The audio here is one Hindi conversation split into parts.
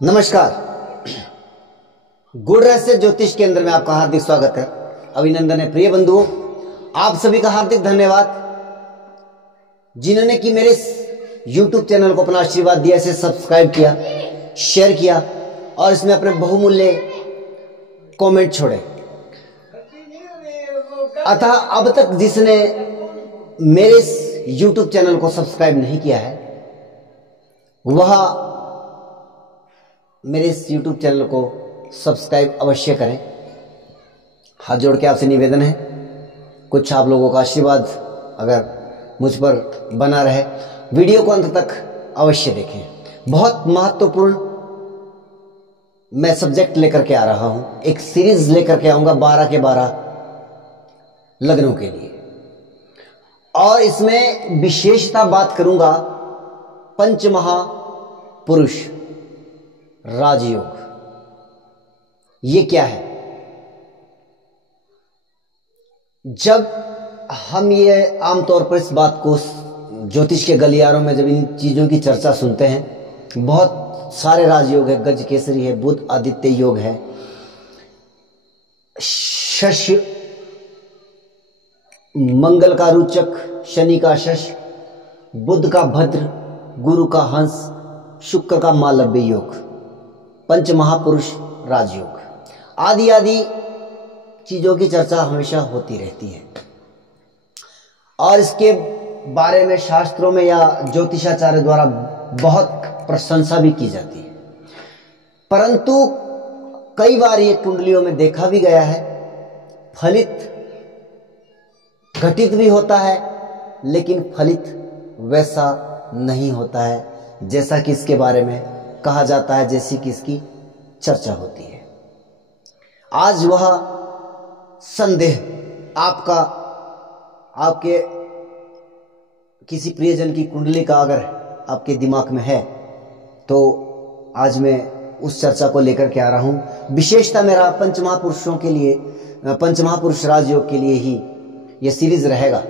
नमस्कार। गुड़ रहस्य ज्योतिष केंद्र में आपका हार्दिक स्वागत है। अभिनंदन है प्रिय बंधुओं, आप सभी का हार्दिक धन्यवाद जिन्होंने कि मेरे इस YouTube चैनल को अपना आशीर्वाद दिया, इसे सब्सक्राइब किया, शेयर किया और इसमें अपने बहुमूल्य कमेंट छोड़े। अतः अब तक जिसने मेरे इस YouTube चैनल को सब्सक्राइब नहीं किया है वह मेरे इस YouTube चैनल को सब्सक्राइब अवश्य करें। हाथ जोड़ के आपसे निवेदन है, कुछ आप लोगों का आशीर्वाद अगर मुझ पर बना रहे, वीडियो को अंत तक अवश्य देखें। बहुत महत्वपूर्ण मैं सब्जेक्ट लेकर के आ रहा हूं, एक सीरीज लेकर के आऊंगा 12 के 12 लग्नों के लिए, और इसमें विशेषता बात करूंगा पंचमहापुरुष राजयोग। ये क्या है? जब हम ये आमतौर पर इस बात को ज्योतिष के गलियारों में जब इन चीजों की चर्चा सुनते हैं, बहुत सारे राजयोग है, गज केसरी है, बुध आदित्य योग है, शश मंगल का रुचक, शनि का शश, बुध का भद्र, गुरु का हंस, शुक्र का मालव्य योग, पंचमहापुरुष राजयोग आदि आदि चीजों की चर्चा हमेशा होती रहती है और इसके बारे में शास्त्रों में या ज्योतिषाचार्य द्वारा बहुत प्रशंसा भी की जाती है। परंतु कई बार ये कुंडलियों में देखा भी गया है, फलित घटित भी होता है लेकिन फलित वैसा नहीं होता है जैसा कि इसके बारे में कहा जाता है, जैसी कि इसकी चर्चा होती है। आज वह संदेह आपके किसी प्रियजन की कुंडली का अगर आपके दिमाग में है तो आज मैं उस चर्चा को लेकर के आ रहा हूं। विशेषता मेरा पंचमहापुरुषों के लिए, पंचमहापुरुष राजयोग के लिए ही यह सीरीज रहेगा।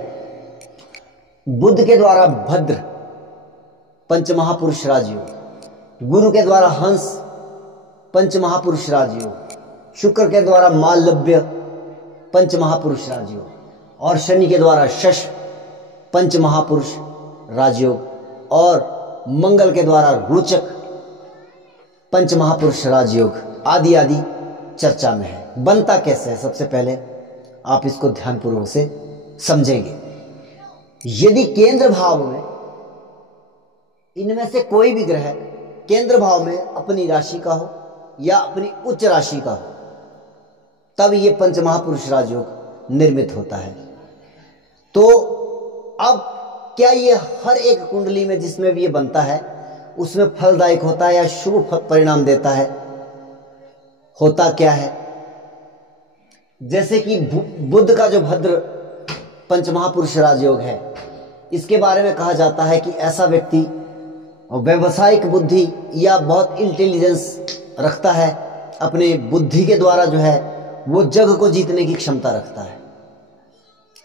बुध के द्वारा भद्र पंचमहापुरुष राजयोग, गुरु के द्वारा हंस पंचमहापुरुष राजयोग, शुक्र के द्वारा मालव्य पंचमहापुरुष राजयोग और शनि के द्वारा शश पंचमहापुरुष राजयोग और मंगल के द्वारा रोचक पंचमहापुरुष राजयोग आदि आदि चर्चा में है। बनता कैसे है, सबसे पहले आप इसको ध्यानपूर्वक से समझेंगे। यदि केंद्र भाव में इनमें से कोई भी ग्रह केंद्र भाव में अपनी राशि का हो या अपनी उच्च राशि का हो, तब ये पंचमहापुरुष राजयोग निर्मित होता है। तो अब क्या ये हर एक कुंडली में जिसमें भी ये बनता है उसमें फलदायक होता है या शुभ परिणाम देता है? होता क्या है? जैसे कि बुध का जो भद्र पंचमहापुरुष राजयोग है, इसके बारे में कहा जाता है कि ऐसा व्यक्ति व्यवसायिक बुद्धि या बहुत इंटेलिजेंस रखता है, अपने बुद्धि के द्वारा जो है वो जग को जीतने की क्षमता रखता है,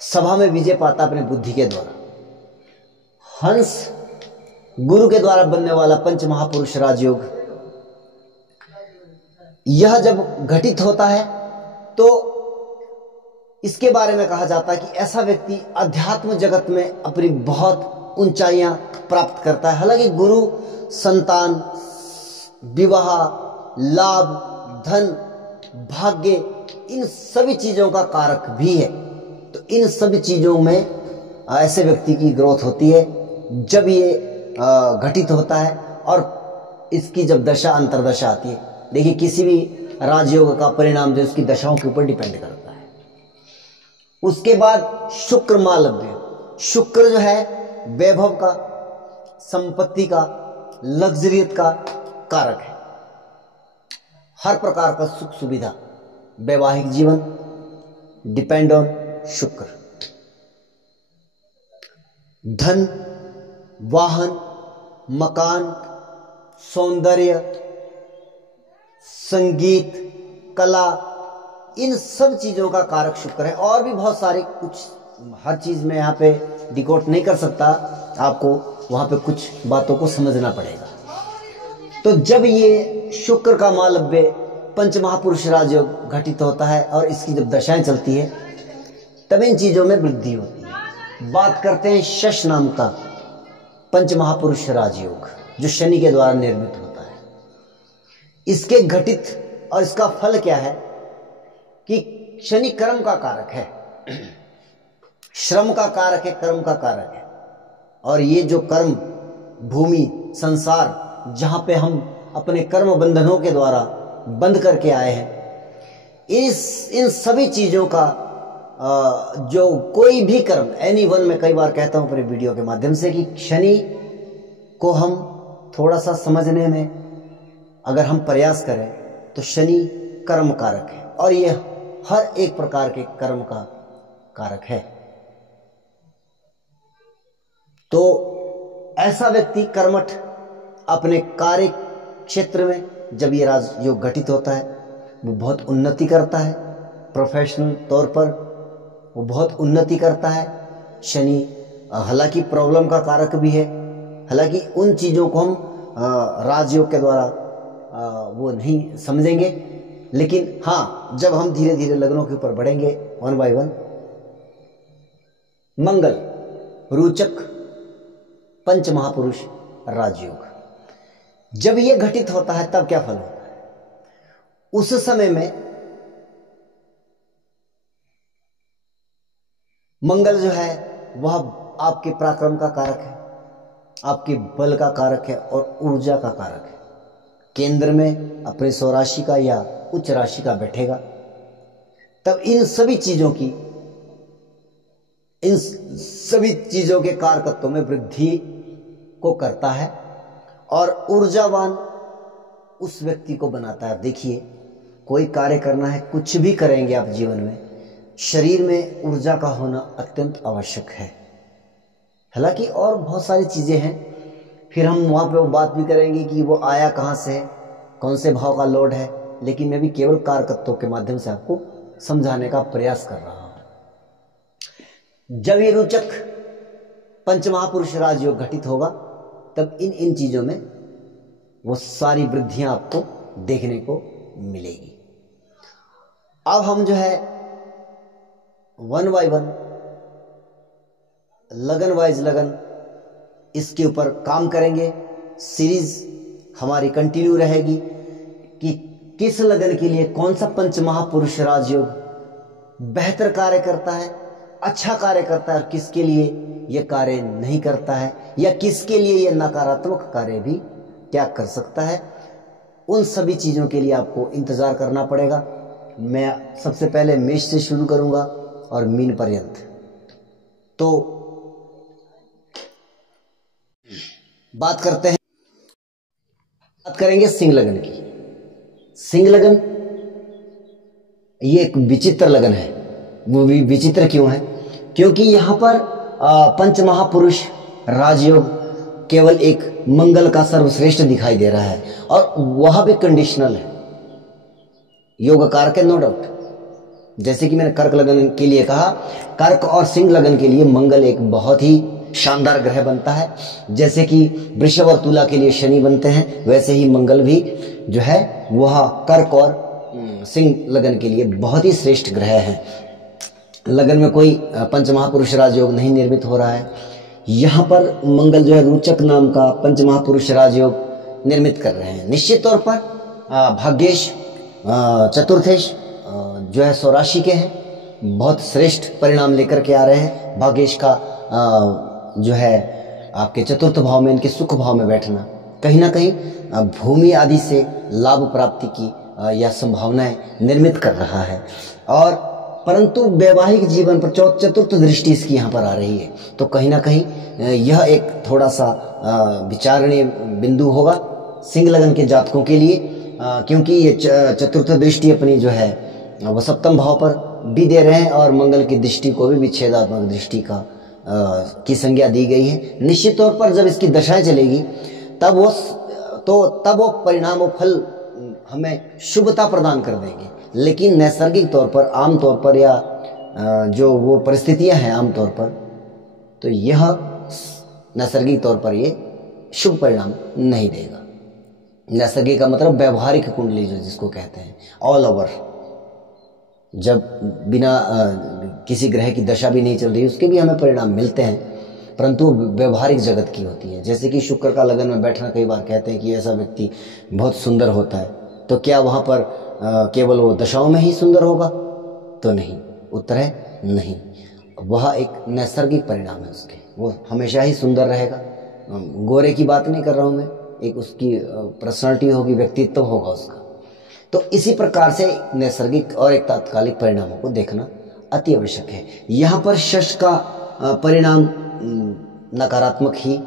सभा में विजय पाता अपने बुद्धि के द्वारा। हंस गुरु के द्वारा बनने वाला पंचमहापुरुष राजयोग, यह जब घटित होता है तो इसके बारे में कहा जाता है कि ऐसा व्यक्ति अध्यात्म जगत में अपनी बहुत ऊंचाइयां प्राप्त करता है। हालांकि गुरु संतान, विवाह, लाभ, धन, भाग्य, इन सभी चीजों का कारक भी है। तो इन सभी चीजों में ऐसे व्यक्ति की ग्रोथ होती है जब ये घटित होता है और इसकी जब दशा अंतरदशा आती है। देखिए, किसी भी राजयोग का परिणाम जो उसकी दशाओं के ऊपर डिपेंड करता है। उसके बाद शुक्र मालव्य, शुक्र जो है वैभव का, संपत्ति का, लग्जरियत का कारक है। हर प्रकार का सुख सुविधा, वैवाहिक जीवन डिपेंड ऑन शुक्र। धन, वाहन, मकान, सौंदर्य, संगीत, कला, इन सब चीजों का कारक शुक्र है। और भी बहुत सारे कुछ, हर चीज में यहाँ पे डिकोड नहीं कर सकता, आपको वहां पे कुछ बातों को समझना पड़ेगा। तो जब ये शुक्र का मालव्य पंच महापुरुष राजयोग घटित होता है और इसकी जब दशाएं चलती है तब इन चीजों में वृद्धि होती है। बात करते हैं शश नाम का पंच महापुरुष राजयोग जो शनि के द्वारा निर्मित होता है। इसके घटित और इसका फल क्या है कि शनि कर्म का कारक है, श्रम का कारक है, कर्म का कारक है। और ये जो कर्म भूमि संसार जहां पे हम अपने कर्म बंधनों के द्वारा बंद करके आए हैं, इन सभी चीजों का जो कोई भी कर्म एनी वन, मैं कई बार कहता हूं अपने वीडियो के माध्यम से कि शनि को हम थोड़ा सा समझने में अगर हम प्रयास करें तो शनि कर्म कारक है और ये हर एक प्रकार के कर्म का कारक है। तो ऐसा व्यक्ति कर्मठ अपने कार्य क्षेत्र में जब ये राजयोग घटित होता है वो बहुत उन्नति करता है, प्रोफेशनल तौर पर वो बहुत उन्नति करता है। शनि हालांकि प्रॉब्लम का कारक भी है, हालांकि उन चीज़ों को हम राजयोग के द्वारा वो नहीं समझेंगे, लेकिन हाँ जब हम धीरे धीरे लग्नों के ऊपर बढ़ेंगे वन बाय वन, मंगल रोचक पंच महापुरुष राजयोग जब ये घटित होता है तब क्या फल होता है? उस समय में मंगल जो है वह आपके पराक्रम का कारक है, आपके बल का कारक है और ऊर्जा का कारक है। केंद्र में अपने स्वराशि का या उच्च राशि का बैठेगा तब इन सभी चीजों के कारकत्व में वृद्धि को करता है और ऊर्जावान उस व्यक्ति को बनाता है। देखिए कोई कार्य करना है, कुछ भी करेंगे आप जीवन में, शरीर में ऊर्जा का होना अत्यंत आवश्यक है। हालांकि और बहुत सारी चीजें हैं, फिर हम वहां पे वो बात भी करेंगे कि वो आया कहां से है, कौन से भाव का लोड है, लेकिन मैं भी केवल कारकत्वों के माध्यम से आपको समझाने का प्रयास कर रहा हूं। जब ये रोचक पंच महापुरुष राजयोग घटित होगा तब इन चीजों में वो सारी वृद्धियां आपको देखने को मिलेगी। अब हम जो है वन बाय वन, लगन वाइज लगन इसके ऊपर काम करेंगे। सीरीज हमारी कंटिन्यू रहेगी कि किस लगन के लिए कौन सा पंच महापुरुष राजयोग बेहतर कार्य करता है, अच्छा कार्य करता है और किसके लिए यह कार्य नहीं करता है या किसके लिए यह नकारात्मक कार्य भी क्या कर सकता है। उन सभी चीजों के लिए आपको इंतजार करना पड़ेगा। मैं सबसे पहले मेष से शुरू करूंगा और मीन पर्यंत। तो बात करेंगे सिंह लगन की। सिंह लगन ये एक विचित्र लगन है। वो भी विचित्र क्यों है? क्योंकि यहां पर पंच महापुरुष राजयोग केवल एक मंगल का सर्वश्रेष्ठ दिखाई दे रहा है और वह भी कंडीशनल है, योग कारक है, नो डाउट। जैसे कि मैंने कर्क लगन के लिए कहा, कर्क और सिंह लगन के लिए मंगल एक बहुत ही शानदार ग्रह बनता है। जैसे कि वृषभ और तुला के लिए शनि बनते हैं, वैसे ही मंगल भी जो है वह कर्क और सिंह लगन के लिए बहुत ही श्रेष्ठ ग्रह है। लगन में कोई पंच महापुरुष राजयोग नहीं निर्मित हो रहा है। यहाँ पर मंगल जो है रोचक नाम का पंच महापुरुष राजयोग निर्मित कर रहे हैं। निश्चित तौर पर भाग्येश चतुर्थेश जो है स्वराशि के हैं, बहुत श्रेष्ठ परिणाम लेकर के आ रहे हैं। भाग्येश का जो है आपके चतुर्थ भाव में, इनके सुख भाव में बैठना कहीं ना कहीं भूमि आदि से लाभ प्राप्ति की या संभावनाएं निर्मित कर रहा है। और परंतु वैवाहिक जीवन पर चतुर्थ दृष्टि इसकी यहाँ पर आ रही है, तो कहीं ना कहीं यह एक थोड़ा सा विचारणीय बिंदु होगा सिंह लगन के जातकों के लिए, क्योंकि ये चतुर्थ दृष्टि अपनी जो है वह सप्तम भाव पर भी दे रहे हैं और मंगल की दृष्टि को भी विच्छेदात्मक दृष्टि का की संज्ञा दी गई है। निश्चित तौर पर जब इसकी दशाएं चलेगी तब वो परिणाम, वो फल हमें शुभता प्रदान कर देंगे। लेकिन नैसर्गिक तौर पर, आम तौर पर या जो वो परिस्थितियां हैं आम तौर पर, तो यह नैसर्गिक तौर पर ये शुभ परिणाम नहीं देगा। नैसर्गिक का मतलब व्यवहारिक कुंडली जो जिसको कहते हैं, ऑल ओवर, जब बिना किसी ग्रह की दशा भी नहीं चल रही उसके भी हमें परिणाम मिलते हैं, परंतु व्यवहारिक जगत की होती है। जैसे कि शुक्र का लगन में बैठना, कई बार कहते हैं कि ऐसा व्यक्ति बहुत सुंदर होता है, तो क्या वहाँ पर केवल वो दशाओं में ही सुंदर होगा? तो नहीं, उत्तर है नहीं। वह एक नैसर्गिक परिणाम है उसके, वो हमेशा ही सुंदर रहेगा। गोरे की बात नहीं कर रहा हूँ मैं, एक उसकी पर्सनालिटी होगी, व्यक्तित्व होगा उसका। तो इसी प्रकार से नैसर्गिक और एक तात्कालिक परिणामों को देखना अति आवश्यक है। यहाँ पर शश का परिणाम नकारात्मक ही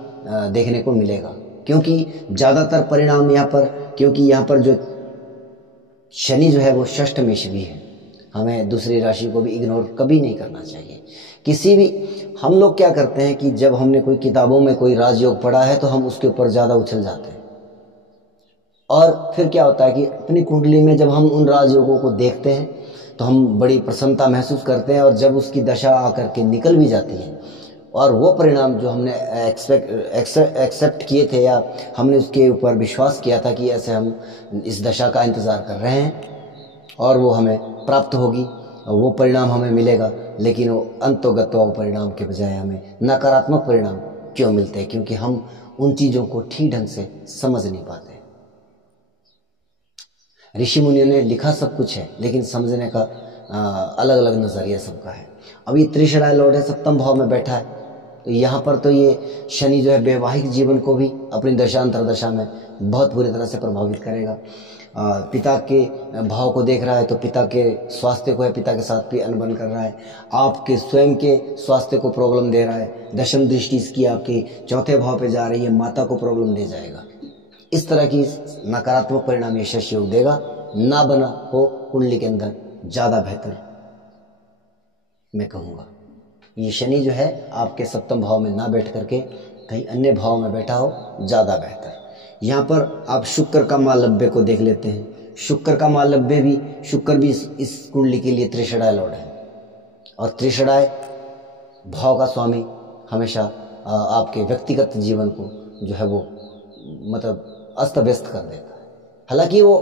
देखने को मिलेगा, क्योंकि ज़्यादातर परिणाम यहाँ पर, क्योंकि यहाँ पर जो शनि जो है वो षष्ठमेश भी है। हमें दूसरी राशि को भी इग्नोर कभी नहीं करना चाहिए। किसी भी, हम लोग क्या करते हैं कि जब हमने कोई किताबों में कोई राजयोग पढ़ा है तो हम उसके ऊपर ज़्यादा उछल जाते हैं, और फिर क्या होता है कि अपनी कुंडली में जब हम उन राजयोगों को देखते हैं तो हम बड़ी प्रसन्नता महसूस करते हैं, और जब उसकी दशा आकर के निकल भी जाती है और वो परिणाम जो हमने एक्सेप्ट किए थे या हमने उसके ऊपर विश्वास किया था कि ऐसे हम इस दशा का इंतज़ार कर रहे हैं और वो हमें प्राप्त होगी, वो परिणाम हमें मिलेगा, लेकिन वो अंतोगत्वा परिणाम के बजाय हमें नकारात्मक परिणाम क्यों मिलते हैं? क्योंकि हम उन चीज़ों को ठीक ढंग से समझ नहीं पाते। ऋषि मुनियों ने लिखा सब कुछ है, लेकिन समझने का अलग अलग नज़रिया सबका है। अब ये त्रिशराय लॉर्ड है, सप्तम भाव में बैठा है, तो यहाँ पर तो ये शनि जो है वैवाहिक जीवन को भी अपनी दशा अंतरदशा में बहुत बुरी तरह से प्रभावित करेगा। पिता के भाव को देख रहा है तो पिता के स्वास्थ्य को है, पिता के साथ भी अनबन कर रहा है, आपके स्वयं के स्वास्थ्य को प्रॉब्लम दे रहा है। दशम दृष्टि इसकी आपके चौथे भाव पे जा रही है, माता को प्रॉब्लम दे जाएगा। इस तरह की नकारात्मक परिणाम ये शश योग देगा। ना बना हो कुंडली के अंदर ज़्यादा बेहतर मैं कहूँगा। ये शनि जो है आपके सप्तम भाव में ना बैठ करके कहीं अन्य भाव में बैठा हो, ज़्यादा बेहतर। यहाँ पर आप शुक्र का मालव्य को देख लेते हैं। शुक्र का मालव्य भी, शुक्र भी इस कुंडली के लिए त्रिशराय लॉर्ड है, और त्रिशराय भाव का स्वामी हमेशा आपके व्यक्तिगत जीवन को जो है वो मतलब अस्त व्यस्त कर देता है। हालांकि वो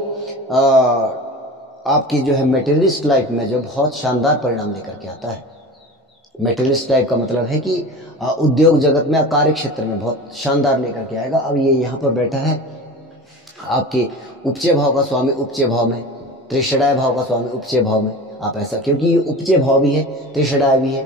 आपकी जो है मेटेरियलिस्ट लाइफ में जो बहुत शानदार परिणाम लेकर के आता है। मेटेरियलिस्ट लाइफ का मतलब है कि उद्योग जगत में, कार्य क्षेत्र में बहुत शानदार लेकर के आएगा। अब ये यहाँ पर बैठा है आपके उपचय भाव का स्वामी, उपचय भाव में, त्रिशराय भाव का स्वामी उपचय भाव में। आप ऐसा, क्योंकि ये उपचय भाव भी है, त्रिशराय भी है,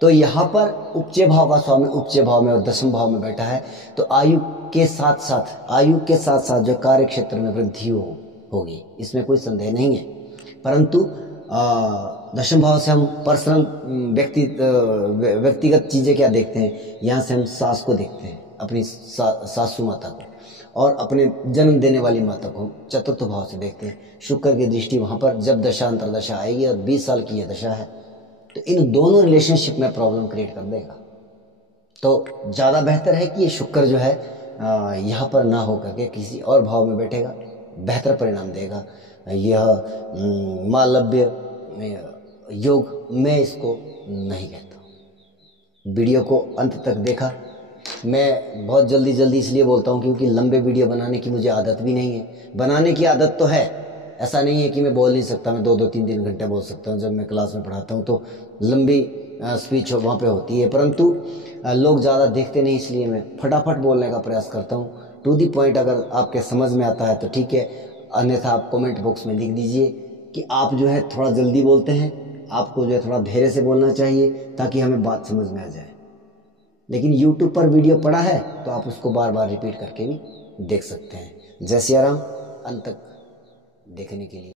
तो यहाँ पर उपचय भाव का स्वामी उपचय भाव में और दशम भाव में बैठा है, तो आयु के साथ साथ जो कार्य क्षेत्र में वृद्धि होगी, इसमें कोई संदेह नहीं है। परंतु दशम भाव से हम पर्सनल व्यक्तिगत चीज़ें क्या देखते हैं, यहाँ से हम सास को देखते हैं, अपनी सासू माता को, और अपने जन्म देने वाली माता को चतुर्थ भाव से देखते हैं। शुक्र की दृष्टि वहाँ पर जब दशा अंतरदशा आएगी और 20 साल की यह दशा है, तो इन दोनों रिलेशनशिप में प्रॉब्लम क्रिएट कर देगा। तो ज़्यादा बेहतर है कि ये शुक्र जो है यहाँ पर ना हो करके किसी और भाव में बैठेगा, बेहतर परिणाम देगा। यह मालव्य योग मैं इसको नहीं कहता। वीडियो को अंत तक देखा। मैं बहुत जल्दी इसलिए बोलता हूँ क्योंकि लंबे वीडियो बनाने की मुझे आदत भी नहीं है। बनाने की आदत तो है, ऐसा नहीं है कि मैं बोल नहीं सकता, मैं 2-2, 3-3 घंटे बोल सकता हूँ। जब मैं क्लास में पढ़ाता हूँ तो लंबी स्पीच वहाँ पे होती है, परंतु लोग ज़्यादा देखते नहीं, इसलिए मैं फटाफट बोलने का प्रयास करता हूँ। टू दी पॉइंट अगर आपके समझ में आता है तो ठीक है, अन्यथा आप कमेंट बॉक्स में लिख दीजिए कि आप जो है थोड़ा जल्दी बोलते हैं, आपको जो है थोड़ा धैर्य से बोलना चाहिए ताकि हमें बात समझ में आ जाए। लेकिन YouTube पर वीडियो पड़ा है तो आप उसको बार बार रिपीट करके भी देख सकते हैं। जय सिया राम। अंत तक देखने के लिए